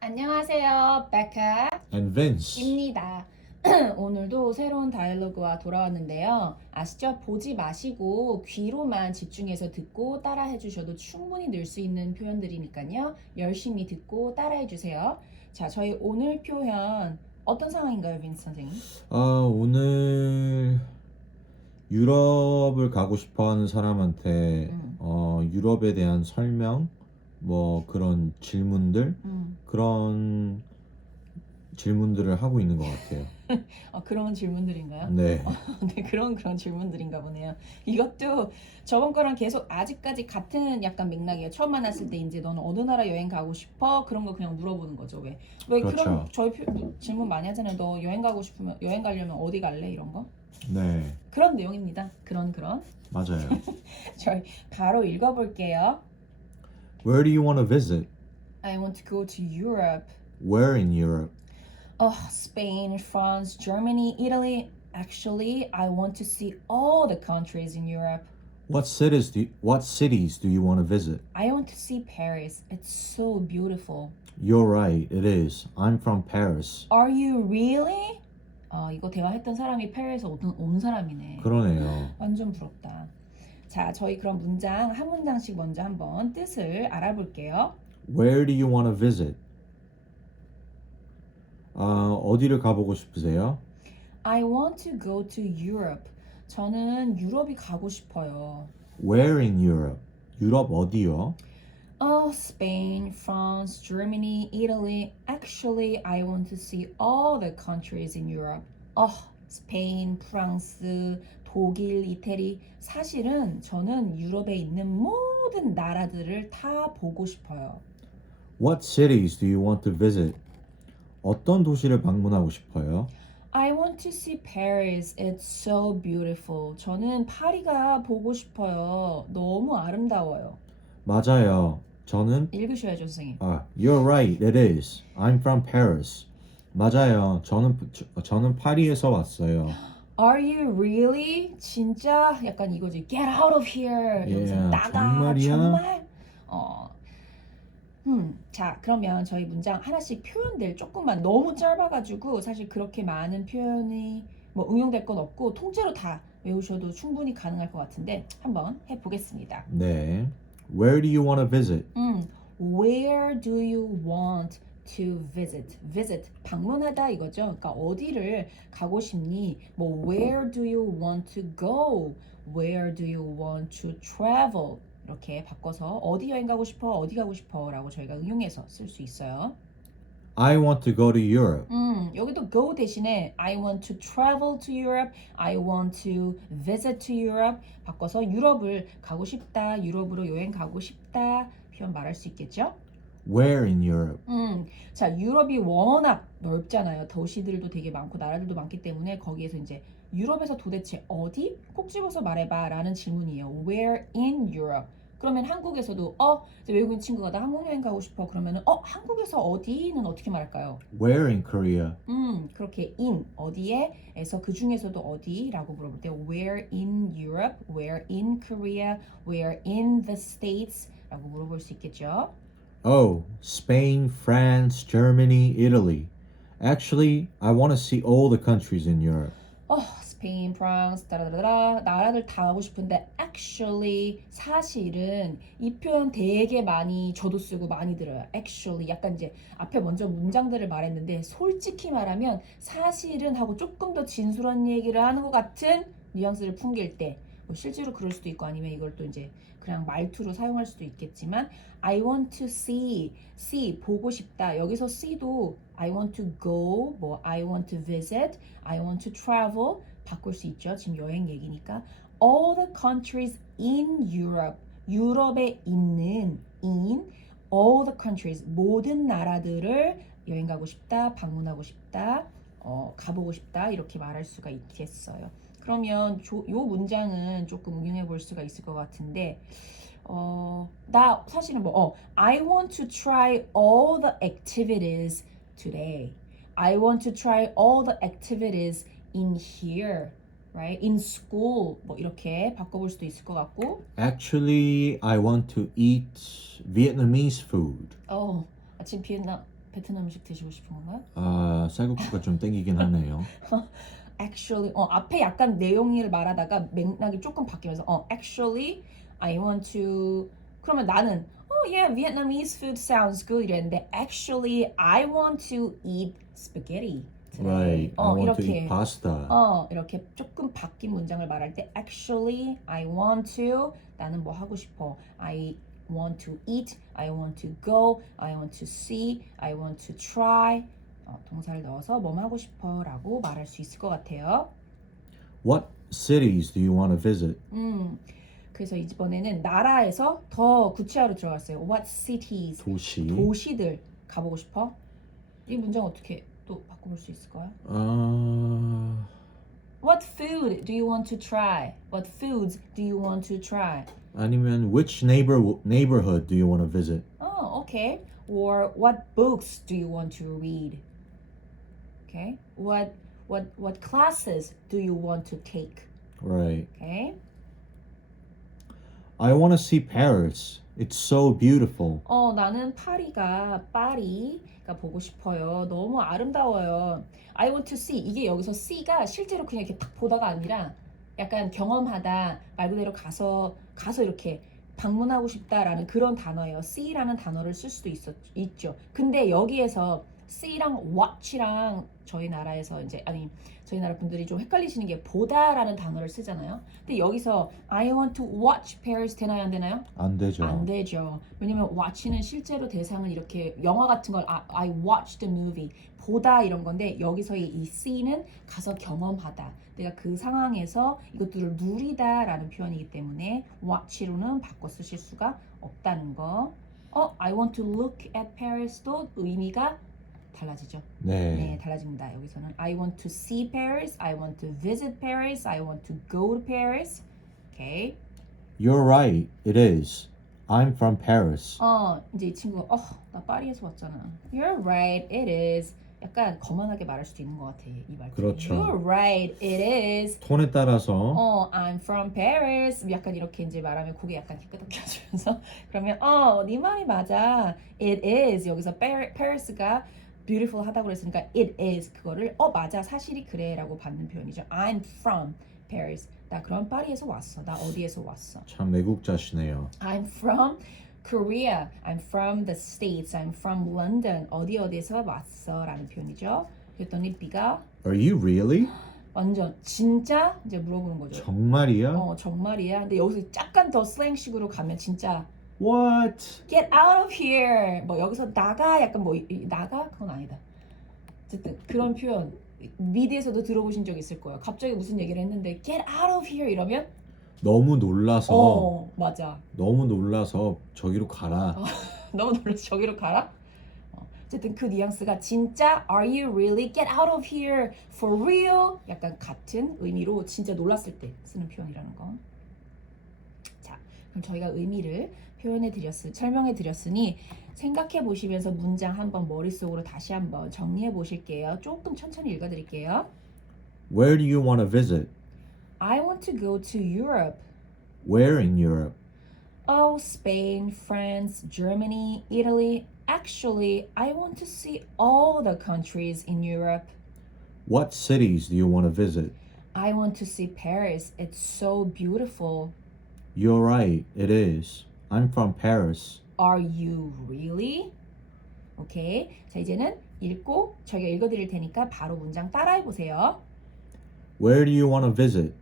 안녕하세요, 베카 And Vince. 입니다. 오늘도 새로운 다이얼로그와 돌아왔는데요. 아시죠? 보지 마시고 귀로만 집중해서 듣고 따라해 주셔도 충분히 늘 수 있는 표현들이니까요. 열심히 듣고 따라해 주세요. 자, 저희 오늘 표현 어떤 상황인가요, 빈스 선생님? 오늘 유럽을 가고 싶어 하는 사람한테 유럽에 대한 설명, 뭐 그런 질문들, 그런 질문들을 하고 있는 것 같아요. 그런 질문들인가요? 네. 네, 그런 질문들인가 보네요. 이것도 저번 거랑 계속 아직까지 같은 약간 맥락이에요. 처음 만났을 때 이제 너는 어느 나라 여행 가고 싶어? 그런 거 그냥 물어보는 거죠. 왜 그렇죠. 그런 저희 질문 많이 하잖아요. 너 여행 가고 싶으면 여행 가려면 어디 갈래? 이런 거. 네. 그런 내용입니다. 그런. 맞아요. 저희 바로 읽어볼게요. Where do you want to visit? I want to go to Europe. Where in Europe? Spain, France, Germany, Italy. Actually, I want to see all the countries in Europe. What cities do you want to visit? I want to see Paris. It's so beautiful. You're right, it is. I'm from Paris. Are you really? 이거 대화했던 사람이 페리에서 온 사람이네. 그러네요. 완전 부럽다. 자, 저희 그럼 문장 한 문장씩 먼저 한번 뜻을 알아볼게요. Where do you want to visit? 어디를 가보고 싶으세요? I want to go to Europe. 저는 유럽이 가고 싶어요. Where in Europe? 유럽 어디요? Spain, France, Germany, Italy. Actually, I want to see all the countries in Europe. 스페인, 프랑스, 독일, 이태리. 사실은 저는 유럽에 있는 모든 나라들을 다 보고 싶어요. What cities do you want to visit? 어떤 도시를 방문하고 싶어요? I want to see Paris. It's so beautiful. 저는 파리가 보고 싶어요. 너무 아름다워요. 맞아요. 저는 읽으셔야죠, 선생님. You're right, it is. I'm from Paris. 맞아요. 저는 파리에서 왔어요. Are you really? 진짜? 약간 이거지. Get out of here. 여기서 나가. 정말이야? 정말? 자, 그러면 저희 문장 하나씩 표현들 조금만 너무 짧아가지고 사실 그렇게 많은 표현이 뭐 응용될 건 없고 통째로 다 외우셔도 충분히 가능할 것 같은데 한번 해보겠습니다. 네. Where do you want to visit? Where do you want to visit? Visit 방문하다 이거죠. 그러니까 어디를 가고 싶니? 뭐 where do you want to go? Where do you want to travel? 이렇게 바꿔서 어디 여행 가고 싶어? 어디 가고 싶어? 라고 저희가 응용해서 쓸 수 있어요. I want to go to Europe. 여기도 go 대신에 I want to travel to Europe, I want to visit to Europe 바꿔서 유럽을 가고 싶다, 유럽으로 여행 가고 싶다 표현 말할 수 있겠죠? Where in Europe? 자, 유럽이 워낙 넓잖아요. 도시들도 되게 많고 나라들도 많기 때문에 거기에서 이제 유럽에서 도대체 어디? 꼭 집어서 말해봐 라는 질문이에요. Where in Europe? 그러면 한국에서도 이제 외국인 친구가 나 한국 여행 가고 싶어 그러면은 한국에서 어디는 어떻게 말할까요? Where in Korea? 그렇게 in 어디에에서 그 중에서도 어디라고 물어볼 때 where in Europe, where in Korea, where in the States라고 물어볼 수 있겠죠. Spain, France, Germany, Italy. Actually, I want to see all the countries in Europe. 스페인, 프랑스, 따라따라 나라들 다 가고 싶은데 actually 사실은 이 표현 되게 많이 저도 쓰고 많이 들어요. actually 약간 이제 앞에 먼저 문장들을 말했는데 솔직히 말하면 사실은 하고 조금 더 진솔한 얘기를 하는 것 같은 뉘앙스를 풍길 때 뭐 실제로 그럴 수도 있고 아니면 이걸 또 이제 그냥 말투로 사용할 수도 있겠지만 I want to see 보고 싶다. 여기서 see도 I want to go, 뭐 I want to visit, I want to travel 바꿀 수 있죠. 지금 여행 얘기니까 all the countries in Europe 유럽에 있는 in all the countries 모든 나라들을 여행 가고 싶다, 방문하고 싶다, 가보고 싶다 이렇게 말할 수가 있겠어요. 그러면 요 문장은 조금 응용해 볼 수가 있을 것 같은데 나 사실은 I want to try all the activities today. I want to try all the activities in here. Right? In school 뭐 이렇게 바꿔볼 수도 있을 것 같고 Actually, I want to eat Vietnamese food. 아침 베트남 음식 드시고 싶은 건가요? 아, 쌀국수가 좀 땡기긴 하네요. Actually, 앞에 약간 내용을 말하다가 맥락이 조금 바뀌면서 actually, I want to. 그러면 나는 yeah, Vietnamese food sounds good 이랬는데 actually, I want to eat spaghetti today. Right. I want to eat 이렇게 pasta. 이렇게 조금 바뀐 문장을 말할 때 actually, I want to. 나는 뭐 하고 싶어. I want to eat, I want to go, I want to see, I want to try. 동사를 넣어서 뭐 하고 싶어 라고 말할 수 있을 것 같아요. What cities do you want to visit? 그래서 이번에는 나라에서 더 구체화로 들어갔어요. What cities? 도시. 도시들 가보고 싶어? 이 문장 어떻게 또 바꿔볼 수 있을까요? What food do you want to try? What foods do you want to try? 아니면 which neighborhood do you want to visit? Okay. Or what books do you want to read? Okay. What classes do you want to take? Right. Okay. I want to see Paris. It's so beautiful. 나는 파리가 보고 싶어요. 너무 아름다워요. I want to see. 이게 여기서 see가 실제로 그냥 이렇게 딱 보다가 아니라 약간 경험하다, 말 그대로 가서 이렇게 방문하고 싶다라는 그런 단어예요. see라는 단어를 쓸 수도 있죠. 근데 여기에서 see랑 watch랑 저희 나라에서 저희 나라 분들이 좀 헷갈리시는 게 보다라는 단어를 쓰잖아요. 근데 여기서 I want to watch Paris 되나요, 안 되나요? 안 되죠. 안 되죠. 왜냐면 watch는 실제로 대상은 이렇게 영화 같은 걸 I watched the movie 보다 이런 건데 여기서의 이 see는 가서 경험하다. 내가 그 상황에서 이것들을 누리다라는 표현이기 때문에 watch로는 바꿔 쓰실 수가 없다는 거. I want to look at Paris도 의미가 달라지죠. 네, 달라집니다. 여기서는 I want to see Paris, I want to visit Paris, I want to go to Paris. Okay. You're right. It is. I'm from Paris. 이제 이 친구가 나 파리에서 왔잖아. You're right, it is. 약간 거만하게 말할 수도 있는 것 같아. 이 말. 그렇죠. You're right, it is. 톤에 따라서 I'm from Paris. 약간 이렇게 이제 말하면 고개 약간 이렇게 끄덕여주면서 그러면 네 말이 맞아. It is. 여기서 Paris가 beautiful 하다고 그랬으니까 it is 그거를 맞아 사실이 그래라고 받는 표현이죠. I'm from Paris. 나 그럼 파리에서 왔어. 나 어디에서 왔어. 참 외국자시네요. I'm from Korea. I'm from the States. I'm from London. 어디에서 왔어 라는 표현이죠. 그랬더니 B가 Are you really? 완전 진짜 이제 물어보는 거죠. 정말이야? 정말이야. 근데 여기서 약간 더 슬랭식으로 가면 진짜 What? Get out of here. 뭐 여기서 나가 약간 나가 그건 아니다. 어쨌든 그런 표현 미드에서도 들어보신 적 있을 거예요. 갑자기 무슨 얘기를 했는데 Get out of here 이러면 너무 놀라서 맞아. 너무 놀라서 저기로 가라. 너무 놀라서 저기로 가라. 어쨌든 그 뉘앙스가 진짜 Are you really? Get out of here for real? 약간 같은 의미로 진짜 놀랐을 때 쓰는 표현이라는 거. 자, 그럼 저희가 의미를 설명해 드렸으니 생각해 보시면서 문장 한번 머릿속으로 다시 한번 정리해 보실게요. 조금 천천히 읽어 드릴게요. Where do you want to visit? I want to go to Europe. Where in Europe? Spain, France, Germany, Italy. Actually, I want to see all the countries in Europe. What cities do you want to visit? I want to see Paris. It's so beautiful. You're right, it is. I'm from Paris. Are you really? 오케이. 자, 이제는 읽고 저희가 읽어 드릴 테니까 바로 문장 따라해 보세요. Where do you want to visit?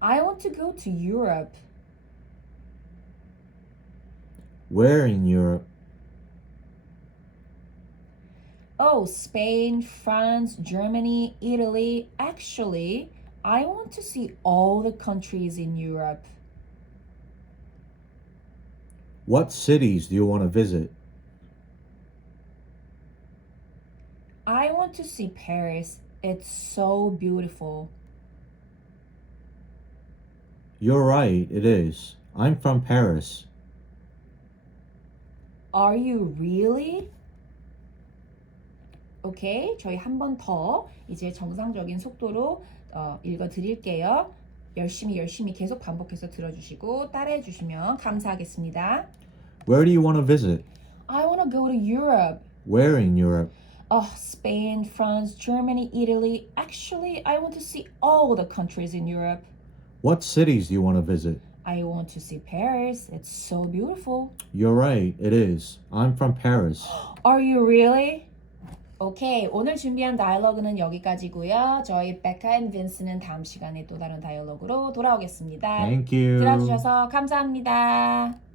I want to go to Europe. Where in Europe? Spain, France, Germany, Italy. Actually, I want to see all the countries in Europe. What cities do you want to visit? I want to see Paris. It's so beautiful. You're right, it is. I'm from Paris. Are you really? 오케이, 저희 한 번 더 이제 정상적인 속도로 읽어 드릴게요. 열심히 계속 반복해서 들어주시고 따라해 주시면 감사하겠습니다. Where do you want to visit? I to go to Europe. Where in Europe? Oh, Spain, France, Germany, Italy. Actually, I want to see all the countries in Europe. What cities do you want to visit? I want to see Paris. It's so beautiful. You're right, it is. I'm from Paris. Are you really? 오케이, 오늘 준비한 다이얼로그는 여기까지고요. 저희 베카 앤 빈스는 다음 시간에 또 다른 다이얼로그로 돌아오겠습니다. Thank you. 들어주셔서 감사합니다.